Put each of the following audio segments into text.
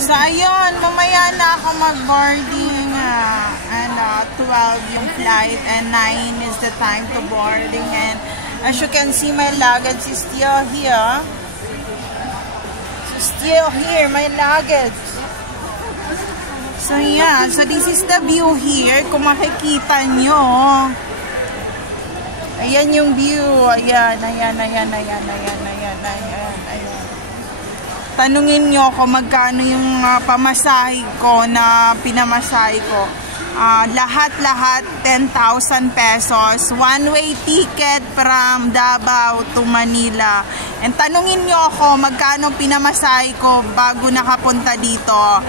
So, ayun, mamaya na ako mag-boarding and 12 yung flight and 9 is the time to boarding, and as you can see, my luggage is still here. So, still here, my luggage. So, yeah. So, this is the view here. Kung makikita nyo. Ayan yung view. Ayan. Tanungin nyo kung magkano yung pamasahe ko na pinamasahe ko. Lahat 10,000 pesos. One-way ticket from Davao to Manila. And tanungin nyo ako magkano pinamasahe ko bago nakapunta dito.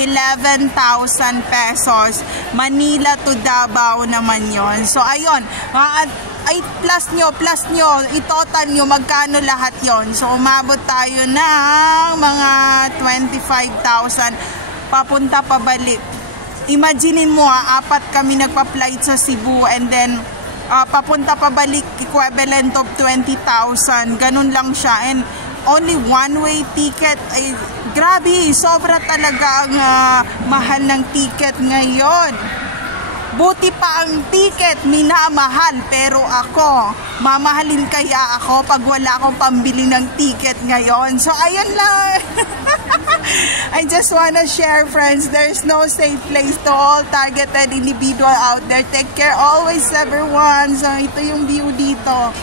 11,000 pesos. Manila to Davao naman yon. So, ayun. Ay, plus nyo, i-total nyo magkano lahat yon. So, umabot tayo ng mga 25,000 papunta pabalik. Imaginin mo, apat kami nagpa-flight sa Cebu, and then papunta pabalik equivalent of 20,000. Ganun lang siya, and only one-way ticket. Ay, grabe, sobra talaga ang mahal ng ticket ngayon. Buti pa ang ticket, minamahal. Pero ako, mamahalin kaya ako pag wala akong pambili ng ticket ngayon. So, ayun lang. I just wanna share, friends. There's no safe place to all targeted individual out there. Take care always, everyone. So, ito yung view dito.